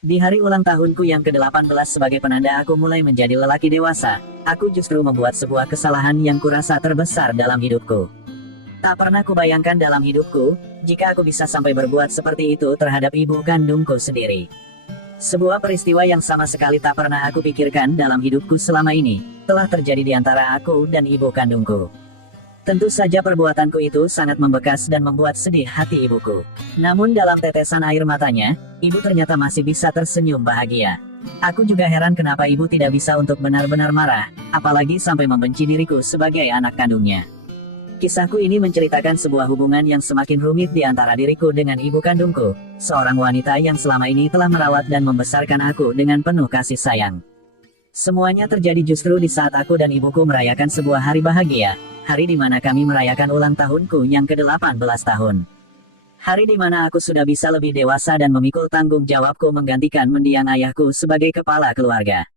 Di hari ulang tahunku yang ke-18 sebagai penanda aku mulai menjadi lelaki dewasa, aku justru membuat sebuah kesalahan yang kurasa terbesar dalam hidupku. Tak pernah kubayangkan dalam hidupku, jika aku bisa sampai berbuat seperti itu terhadap ibu kandungku sendiri. Sebuah peristiwa yang sama sekali tak pernah aku pikirkan dalam hidupku selama ini, telah terjadi di antara aku dan ibu kandungku. Tentu saja perbuatanku itu sangat membekas dan membuat sedih hati ibuku. Namun dalam tetesan air matanya, ibu ternyata masih bisa tersenyum bahagia. Aku juga heran kenapa ibu tidak bisa untuk benar-benar marah, apalagi sampai membenci diriku sebagai anak kandungnya. Kisahku ini menceritakan sebuah hubungan yang semakin rumit di antara diriku dengan ibu kandungku, seorang wanita yang selama ini telah merawat dan membesarkan aku dengan penuh kasih sayang. Semuanya terjadi justru di saat aku dan ibuku merayakan sebuah hari bahagia, hari di mana kami merayakan ulang tahunku yang ke-18 tahun. Hari di mana aku sudah bisa lebih dewasa dan memikul tanggung jawabku menggantikan mendiang ayahku sebagai kepala keluarga.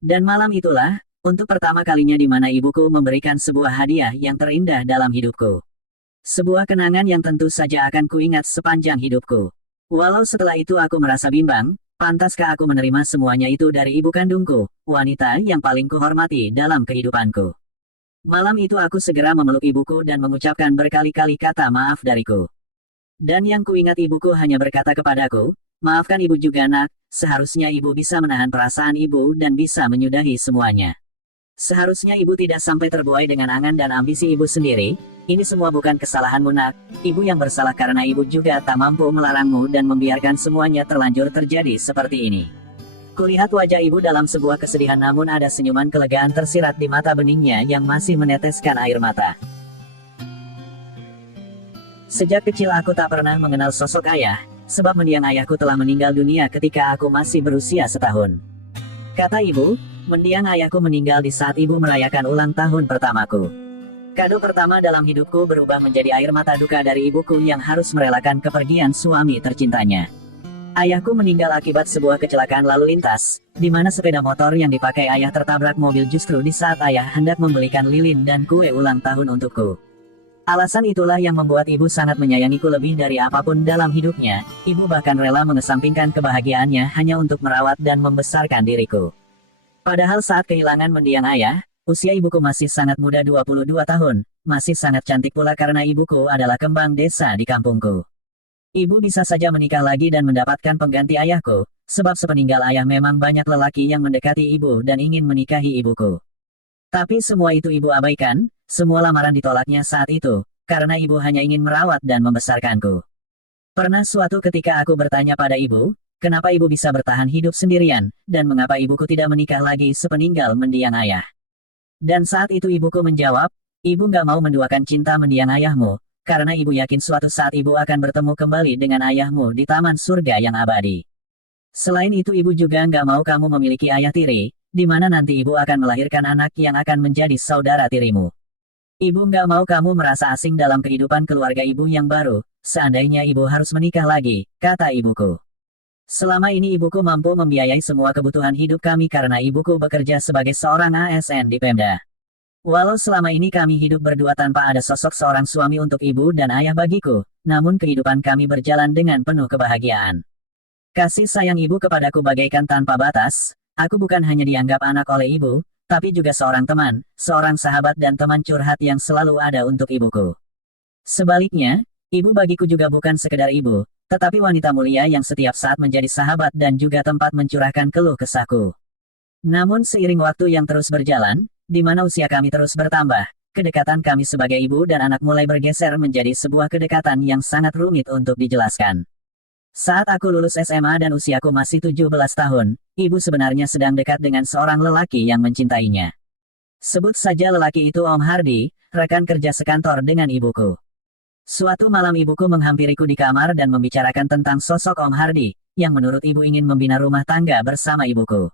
Dan malam itulah, untuk pertama kalinya di mana ibuku memberikan sebuah hadiah yang terindah dalam hidupku. Sebuah kenangan yang tentu saja akan kuingat sepanjang hidupku. Walau setelah itu aku merasa bimbang, pantaskah aku menerima semuanya itu dari ibu kandungku, wanita yang paling kuhormati dalam kehidupanku. Malam itu aku segera memeluk ibuku dan mengucapkan berkali-kali kata maaf dariku. Dan yang kuingat ibuku hanya berkata kepadaku, "Maafkan ibu juga nak, seharusnya ibu bisa menahan perasaan ibu dan bisa menyudahi semuanya. Seharusnya ibu tidak sampai terbuai dengan angan dan ambisi ibu sendiri. Ini semua bukan kesalahanmu nak, ibu yang bersalah karena ibu juga tak mampu melarangmu dan membiarkan semuanya terlanjur terjadi seperti ini." Kulihat wajah ibu dalam sebuah kesedihan namun ada senyuman kelegaan tersirat di mata beningnya yang masih meneteskan air mata. Sejak kecil aku tak pernah mengenal sosok ayah, sebab mendiang ayahku telah meninggal dunia ketika aku masih berusia setahun. Kata ibu, mendiang ayahku meninggal di saat ibu merayakan ulang tahun pertamaku. Kado pertama dalam hidupku berubah menjadi air mata duka dari ibuku yang harus merelakan kepergian suami tercintanya. Ayahku meninggal akibat sebuah kecelakaan lalu lintas, di mana sepeda motor yang dipakai ayah tertabrak mobil justru di saat ayah hendak membelikan lilin dan kue ulang tahun untukku. Alasan itulah yang membuat ibu sangat menyayangiku lebih dari apapun dalam hidupnya. Ibu bahkan rela mengesampingkan kebahagiaannya hanya untuk merawat dan membesarkan diriku. Padahal saat kehilangan mendiang ayah, usia ibuku masih sangat muda 22 tahun, masih sangat cantik pula karena ibuku adalah kembang desa di kampungku. Ibu bisa saja menikah lagi dan mendapatkan pengganti ayahku, sebab sepeninggal ayah memang banyak lelaki yang mendekati ibu dan ingin menikahi ibuku. Tapi semua itu ibu abaikan, semua lamaran ditolaknya saat itu, karena ibu hanya ingin merawat dan membesarkanku. Pernah suatu ketika aku bertanya pada ibu, kenapa ibu bisa bertahan hidup sendirian, dan mengapa ibuku tidak menikah lagi sepeninggal mendiang ayah. Dan saat itu ibuku menjawab, ibu nggak mau menduakan cinta mendiang ayahmu, karena ibu yakin suatu saat ibu akan bertemu kembali dengan ayahmu di taman surga yang abadi. Selain itu ibu juga nggak mau kamu memiliki ayah tiri, di mana nanti ibu akan melahirkan anak yang akan menjadi saudara tirimu. Ibu nggak mau kamu merasa asing dalam kehidupan keluarga ibu yang baru, seandainya ibu harus menikah lagi, kata ibuku. Selama ini ibuku mampu membiayai semua kebutuhan hidup kami karena ibuku bekerja sebagai seorang ASN di Pemda. Walau selama ini kami hidup berdua tanpa ada sosok seorang suami untuk ibu dan ayah bagiku, namun kehidupan kami berjalan dengan penuh kebahagiaan. Kasih sayang ibu kepadaku bagaikan tanpa batas, aku bukan hanya dianggap anak oleh ibu, tapi juga seorang teman, seorang sahabat dan teman curhat yang selalu ada untuk ibuku. Sebaliknya, ibu bagiku juga bukan sekedar ibu, tetapi wanita mulia yang setiap saat menjadi sahabat dan juga tempat mencurahkan keluh kesahku. Namun seiring waktu yang terus berjalan, di mana usia kami terus bertambah, kedekatan kami sebagai ibu dan anak mulai bergeser menjadi sebuah kedekatan yang sangat rumit untuk dijelaskan. Saat aku lulus SMA dan usiaku masih 17 tahun, ibu sebenarnya sedang dekat dengan seorang lelaki yang mencintainya. Sebut saja lelaki itu Om Hardi, rekan kerja sekantor dengan ibuku. Suatu malam ibuku menghampiriku di kamar dan membicarakan tentang sosok Om Hardi, yang menurut ibu ingin membina rumah tangga bersama ibuku.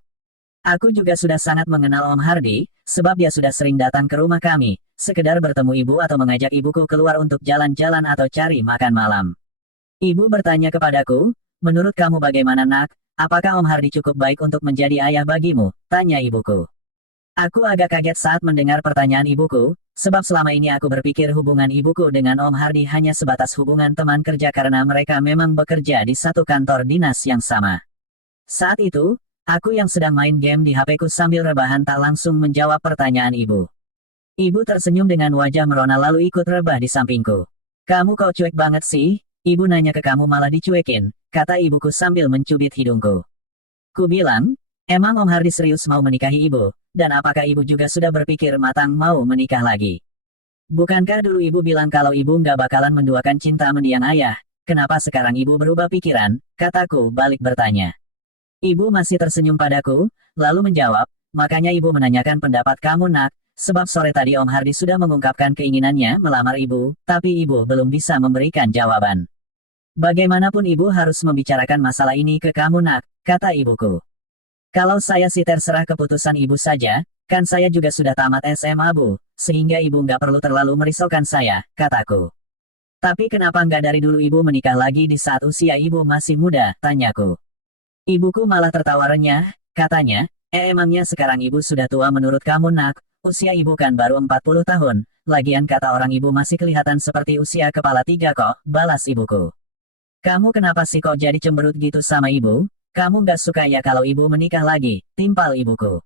Aku juga sudah sangat mengenal Om Hardi, sebab dia sudah sering datang ke rumah kami, sekedar bertemu ibu atau mengajak ibuku keluar untuk jalan-jalan atau cari makan malam. Ibu bertanya kepadaku, menurut kamu bagaimana nak, apakah Om Hardi cukup baik untuk menjadi ayah bagimu? Tanya ibuku. Aku agak kaget saat mendengar pertanyaan ibuku, sebab selama ini aku berpikir hubungan ibuku dengan Om Hardi hanya sebatas hubungan teman kerja karena mereka memang bekerja di satu kantor dinas yang sama. Saat itu, aku yang sedang main game di HP-ku sambil rebahan tak langsung menjawab pertanyaan ibu. Ibu tersenyum dengan wajah merona lalu ikut rebah di sampingku. Kamu kok cuek banget sih? Ibu nanya ke kamu malah dicuekin, kata ibuku sambil mencubit hidungku. Ku bilang, emang Om Hardi serius mau menikahi ibu, dan apakah ibu juga sudah berpikir matang mau menikah lagi? Bukankah dulu ibu bilang kalau ibu nggak bakalan menduakan cinta mendiang ayah? Kenapa sekarang ibu berubah pikiran? Kataku balik bertanya. Ibu masih tersenyum padaku, lalu menjawab, makanya ibu menanyakan pendapat kamu nak, sebab sore tadi Om Hardi sudah mengungkapkan keinginannya melamar ibu, tapi ibu belum bisa memberikan jawaban. Bagaimanapun ibu harus membicarakan masalah ini ke kamu nak, kata ibuku. Kalau saya sih terserah keputusan ibu saja, kan saya juga sudah tamat SMA bu, sehingga ibu nggak perlu terlalu merisaukan saya, kataku. Tapi kenapa nggak dari dulu ibu menikah lagi di saat usia ibu masih muda, tanyaku. Ibuku malah tertawa renyah, katanya, emangnya sekarang ibu sudah tua menurut kamu nak, usia ibu kan baru 40 tahun, lagian kata orang ibu masih kelihatan seperti usia kepala 3 kok, balas ibuku. Kamu kenapa sih kok jadi cemberut gitu sama ibu? Kamu nggak suka ya kalau ibu menikah lagi, timpal ibuku.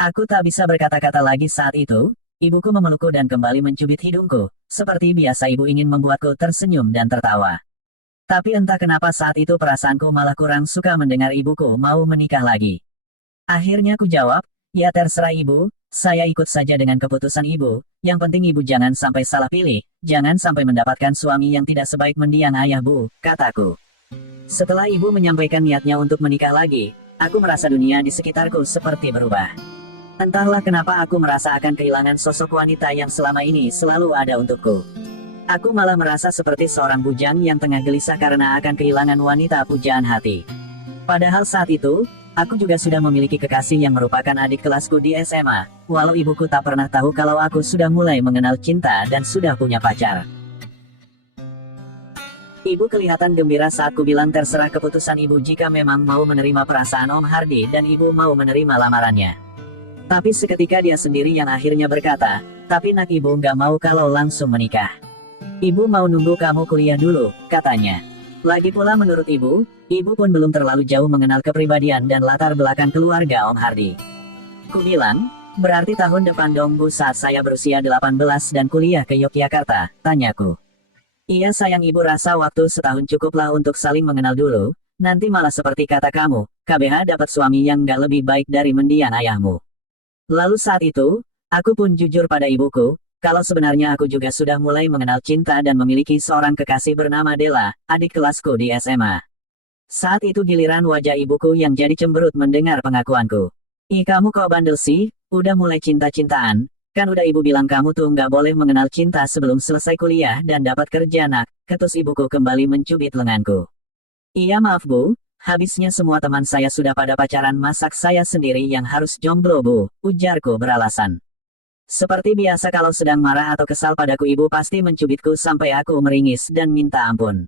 Aku tak bisa berkata-kata lagi saat itu, ibuku memelukku dan kembali mencubit hidungku, seperti biasa ibu ingin membuatku tersenyum dan tertawa. Tapi entah kenapa saat itu perasaanku malah kurang suka mendengar ibuku mau menikah lagi. Akhirnya ku jawab, ya terserah ibu, saya ikut saja dengan keputusan ibu, yang penting ibu jangan sampai salah pilih, jangan sampai mendapatkan suami yang tidak sebaik mendiang ayah bu, kataku. Setelah ibu menyampaikan niatnya untuk menikah lagi, aku merasa dunia di sekitarku seperti berubah. Entahlah kenapa aku merasa akan kehilangan sosok wanita yang selama ini selalu ada untukku. Aku malah merasa seperti seorang bujang yang tengah gelisah karena akan kehilangan wanita pujaan hati. Padahal saat itu, aku juga sudah memiliki kekasih yang merupakan adik kelasku di SMA, walau ibuku tak pernah tahu kalau aku sudah mulai mengenal cinta dan sudah punya pacar. Ibu kelihatan gembira saat ku bilang terserah keputusan ibu jika memang mau menerima perasaan Om Hardi dan ibu mau menerima lamarannya. Tapi seketika dia sendiri yang akhirnya berkata, tapi nak ibu nggak mau kalau langsung menikah. Ibu mau nunggu kamu kuliah dulu, katanya. Lagi pula menurut ibu pun belum terlalu jauh mengenal kepribadian dan latar belakang keluarga Om Hardi. Ku bilang, berarti tahun depan dong bu saat saya berusia 18 dan kuliah ke Yogyakarta, tanyaku. Iya sayang ibu rasa waktu setahun cukuplah untuk saling mengenal dulu, nanti malah seperti kata kamu, KBH dapat suami yang nggak lebih baik dari mendiang ayahmu. Lalu saat itu, aku pun jujur pada ibuku, kalau sebenarnya aku juga sudah mulai mengenal cinta dan memiliki seorang kekasih bernama Della, adik kelasku di SMA. Saat itu giliran wajah ibuku yang jadi cemberut mendengar pengakuanku. Ih kamu kok bandel sih, udah mulai cinta-cintaan, kan udah ibu bilang kamu tuh nggak boleh mengenal cinta sebelum selesai kuliah dan dapat kerja nak, ketus ibuku kembali mencubit lenganku. Iya maaf bu, habisnya semua teman saya sudah pada pacaran masak saya sendiri yang harus jomblo bu, ujarku beralasan. Seperti biasa kalau sedang marah atau kesal padaku ibu pasti mencubitku sampai aku meringis dan minta ampun.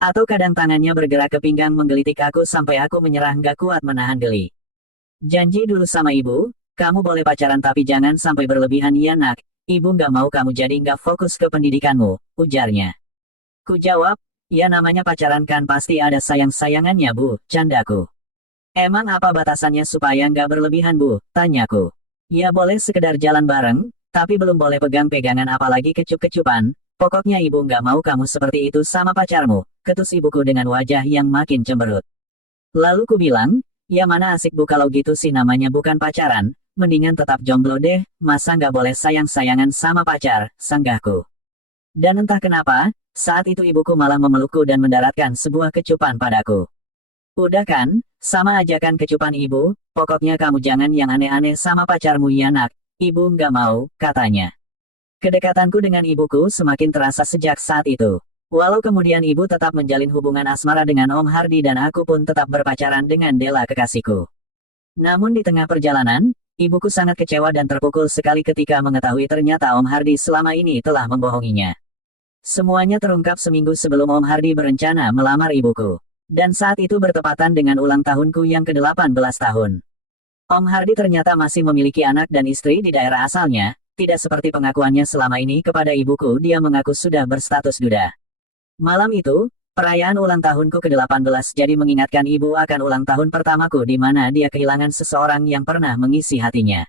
Atau kadang tangannya bergerak ke pinggang menggelitik aku sampai aku menyerah nggak kuat menahan geli. Janji dulu sama ibu, kamu boleh pacaran tapi jangan sampai berlebihan ya nak, ibu nggak mau kamu jadi nggak fokus ke pendidikanmu, ujarnya. Ku jawab, ya namanya pacaran kan pasti ada sayang-sayangannya bu, candaku. Emang apa batasannya supaya nggak berlebihan bu, tanyaku. Ya boleh sekedar jalan bareng, tapi belum boleh pegang-pegangan apalagi kecup-kecupan, pokoknya ibu nggak mau kamu seperti itu sama pacarmu, ketus ibuku dengan wajah yang makin cemberut. Lalu ku bilang, ya mana asik bu kalau gitu sih namanya bukan pacaran, mendingan tetap jomblo deh, masa nggak boleh sayang-sayangan sama pacar, sanggahku. Dan entah kenapa, saat itu ibuku malah memelukku dan mendaratkan sebuah kecupan padaku. Udah kan, sama aja kan kecupan ibu, pokoknya kamu jangan yang aneh-aneh sama pacarmu ya nak, ibu nggak mau, katanya. Kedekatanku dengan ibuku semakin terasa sejak saat itu. Walau kemudian ibu tetap menjalin hubungan asmara dengan Om Hardi dan aku pun tetap berpacaran dengan Della kekasihku. Namun di tengah perjalanan, ibuku sangat kecewa dan terpukul sekali ketika mengetahui ternyata Om Hardi selama ini telah membohonginya. Semuanya terungkap seminggu sebelum Om Hardi berencana melamar ibuku. Dan saat itu bertepatan dengan ulang tahunku yang ke-18 tahun. Om Hardi ternyata masih memiliki anak dan istri di daerah asalnya, tidak seperti pengakuannya selama ini kepada ibuku dia mengaku sudah berstatus duda. Malam itu, Perayaan ulang tahunku ke-18 jadi mengingatkan ibu akan ulang tahun pertamaku di mana dia kehilangan seseorang yang pernah mengisi hatinya.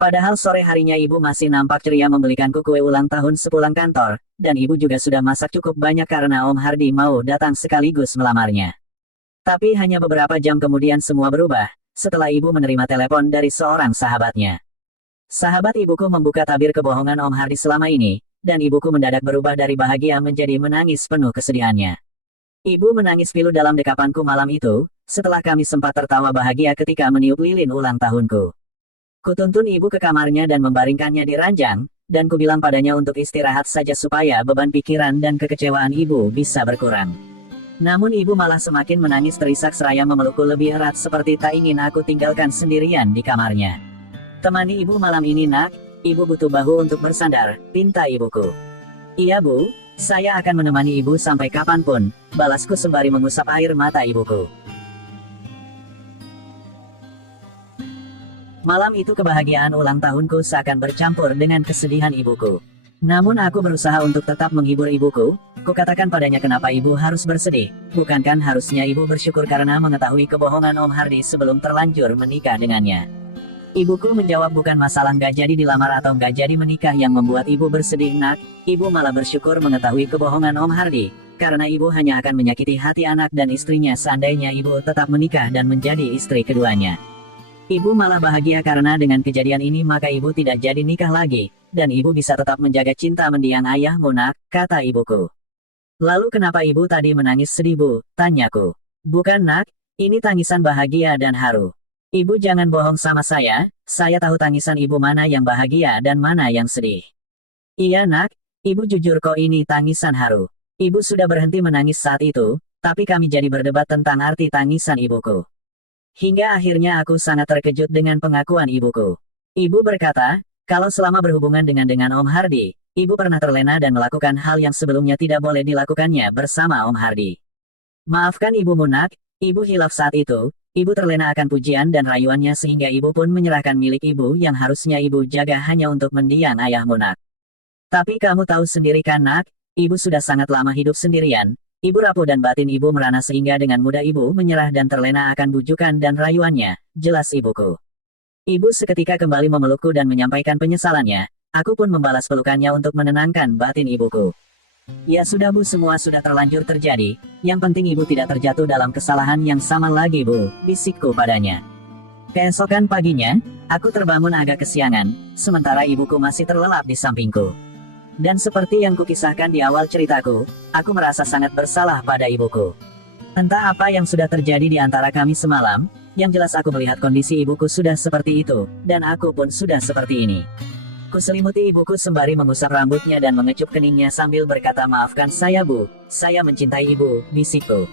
Padahal sore harinya ibu masih nampak ceria membelikanku kue ulang tahun sepulang kantor, dan ibu juga sudah masak cukup banyak karena Om Hardi mau datang sekaligus melamarnya. Tapi hanya beberapa jam kemudian semua berubah, setelah ibu menerima telepon dari seorang sahabatnya. Sahabat ibuku membuka tabir kebohongan Om Hardi selama ini, dan ibuku mendadak berubah dari bahagia menjadi menangis penuh kesedihannya. Ibu menangis pilu dalam dekapanku malam itu, setelah kami sempat tertawa bahagia ketika meniup lilin ulang tahunku. Kutuntun ibu ke kamarnya dan membaringkannya di ranjang, dan kubilang padanya untuk istirahat saja supaya beban pikiran dan kekecewaan ibu bisa berkurang. Namun ibu malah semakin menangis terisak seraya memelukku lebih erat seperti tak ingin aku tinggalkan sendirian di kamarnya. Temani ibu malam ini nak, ibu butuh bahu untuk bersandar, pinta ibuku. Iya bu, saya akan menemani ibu sampai kapanpun, balasku sembari mengusap air mata ibuku. Malam itu kebahagiaan ulang tahunku seakan bercampur dengan kesedihan ibuku. Namun aku berusaha untuk tetap menghibur ibuku, kukatakan padanya kenapa ibu harus bersedih, bukankah harusnya ibu bersyukur karena mengetahui kebohongan Om Hardi sebelum terlanjur menikah dengannya. Ibuku menjawab bukan masalah nggak jadi dilamar atau nggak jadi menikah yang membuat ibu bersedih nak, ibu malah bersyukur mengetahui kebohongan Om Hardi, karena ibu hanya akan menyakiti hati anak dan istrinya seandainya ibu tetap menikah dan menjadi istri keduanya. Ibu malah bahagia karena dengan kejadian ini maka ibu tidak jadi nikah lagi, dan ibu bisa tetap menjaga cinta mendiang ayahmu nak, kata ibuku. Lalu kenapa ibu tadi menangis sedih bu, tanyaku. Bukan nak, ini tangisan bahagia dan haru. Ibu jangan bohong sama saya tahu tangisan ibu mana yang bahagia dan mana yang sedih. Iya nak, ibu jujur kok ini tangisan haru. Ibu sudah berhenti menangis saat itu, tapi kami jadi berdebat tentang arti tangisan ibuku. Hingga akhirnya aku sangat terkejut dengan pengakuan ibuku. Ibu berkata, kalau selama berhubungan dengan Om Hardi, ibu pernah terlena dan melakukan hal yang sebelumnya tidak boleh dilakukannya bersama Om Hardi. Maafkan ibumu nak, ibu hilaf saat itu. Ibu terlena akan pujian dan rayuannya sehingga ibu pun menyerahkan milik ibu yang harusnya ibu jaga hanya untuk mendiang ayahmu nak. Tapi kamu tahu sendiri kan nak, ibu sudah sangat lama hidup sendirian, ibu rapuh dan batin ibu merana sehingga dengan mudah ibu menyerah dan terlena akan bujukan dan rayuannya, jelas ibuku. Ibu seketika kembali memelukku dan menyampaikan penyesalannya, aku pun membalas pelukannya untuk menenangkan batin ibuku. Ya sudah bu, semua sudah terlanjur terjadi, yang penting ibu tidak terjatuh dalam kesalahan yang sama lagi bu, bisikku padanya. Keesokan paginya, aku terbangun agak kesiangan, sementara ibuku masih terlelap di sampingku. Dan seperti yang kukisahkan di awal ceritaku, aku merasa sangat bersalah pada ibuku. Entah apa yang sudah terjadi di antara kami semalam, yang jelas aku melihat kondisi ibuku sudah seperti itu, dan aku pun sudah seperti ini. Kuselimuti ibuku sembari mengusap rambutnya dan mengecup keningnya sambil berkata maafkan saya bu, saya mencintai ibu, bisikku.